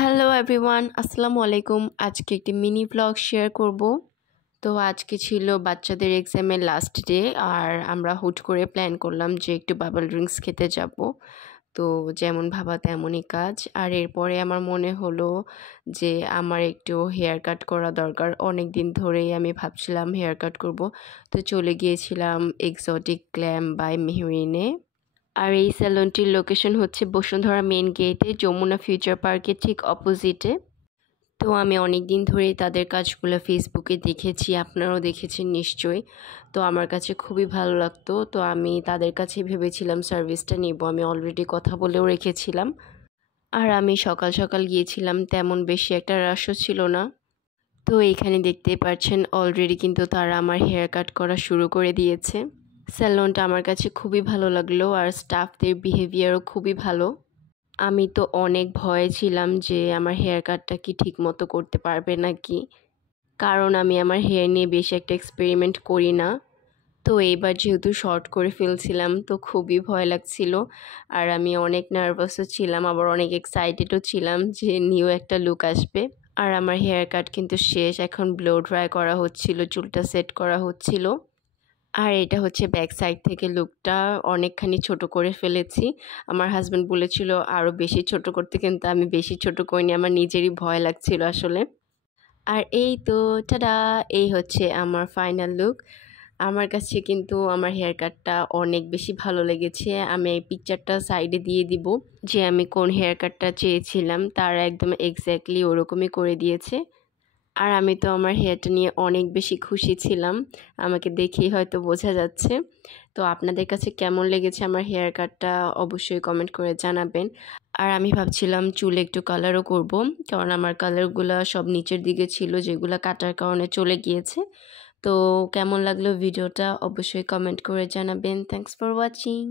Hello everyone, আসসালামু আলাইকুম। আজকে একটি মিনি ভ্লগ শেয়ার করব। তো আজকে ছিল বাচ্চাদের এক্সামের লাস্ট ডে, আর আমরা হুট করে প্ল্যান করলাম যে একটু বাবল ড্রিঙ্কস খেতে যাব। তো যেমন ভাবা তেমনই কাজ। আর এরপরে আমার মনে হলো যে আমার একটু হেয়ার কাট করা দরকার। অনেক দিন ধরেই আমি ভাবছিলাম হেয়ার কাট করব। তো চলে গিয়েছিলাম এক্সোটিক গ্ল্যাম বাই মেহরিনে। আর এই স্যালনটির লোকেশন হচ্ছে বসুন্ধরা মেন গেটে, যমুনা ফিউচার পার্কের ঠিক অপোজিটে। তো আমি অনেক দিন ধরেই তাদের কাজগুলো ফেসবুকে দেখেছি, আপনারাও দেখেছেন নিশ্চয়ই। তো আমার কাছে খুবই ভালো লাগতো, তো আমি তাদের কাছে ভেবেছিলাম সার্ভিসটা নিব। আমি অলরেডি কথা বলেও রেখেছিলাম। আর আমি সকাল সকাল গিয়েছিলাম, তেমন বেশি একটা রাশও ছিল না। তো এইখানে দেখতেই পাচ্ছেন অলরেডি কিন্তু তারা আমার হেয়ার কাট করা শুরু করে দিয়েছে। স্যালনটা আমার কাছে খুবই ভালো লাগলো, আর স্টাফদের বিহেভিয়ারও খুবই ভালো। আমি তো অনেক ভয়ে ছিলাম যে আমার হেয়ার কাটটা কি ঠিকমতো করতে পারবে নাকি, কারণ আমি আমার হেয়ার নিয়ে বেশি একটা এক্সপেরিমেন্ট করি না। তো এইবার যেহেতু শর্ট করে ফেলছিলাম, তো খুবই ভয় লাগছিল। আর আমি অনেক নার্ভাসও ছিলাম, আবার অনেক এক্সাইটেডও ছিলাম যে নিউ একটা লুক আসবে। আর আমার হেয়ার কাট কিন্তু শেষ, এখন ব্লো ড্রাই করা হচ্ছিল, চুলটা সেট করা হচ্ছিল। আর এটা হচ্ছে ব্যাক সাইড থেকে লুকটা অনেকখানি ছোট করে ফেলেছি। আমার হাজব্যান্ড বলেছিল আরও বেশি ছোট করতে, কিন্তু আমি বেশি ছোট করিনি, আমার নিজেরই ভয় লাগছিল আসলে। আর এই তো টাডা, এই হচ্ছে আমার ফাইনাল লুক। আমার কাছে কিন্তু আমার হেয়ার কাটটা অনেক বেশি ভালো লেগেছে। আমি এই পিকচারটা সাইডে দিয়ে দিব, যে আমি কোন হেয়ার কাটটা চেয়েছিলাম তারা একদম এক্স্যাক্টলি ওরকমই করে দিয়েছে। আর আমি তো আমার হেয়ারটা নিয়ে অনেক বেশি খুশি ছিলাম, আমাকে দেখেই হয়তো বোঝা যাচ্ছে। তো আপনাদের কাছে কেমন লেগেছে আমার হেয়ার কাটটা অবশ্যই কমেন্ট করে জানাবেন। আর আমি ভাবছিলাম চুলে একটু কালারও করব, কারণ আমার কালারগুলো সব নিচের দিকে ছিল, যেগুলো কাটার কারণে চলে গিয়েছে। তো কেমন লাগলো ভিডিওটা অবশ্যই কমেন্ট করে জানাবেন। Thanks for watching.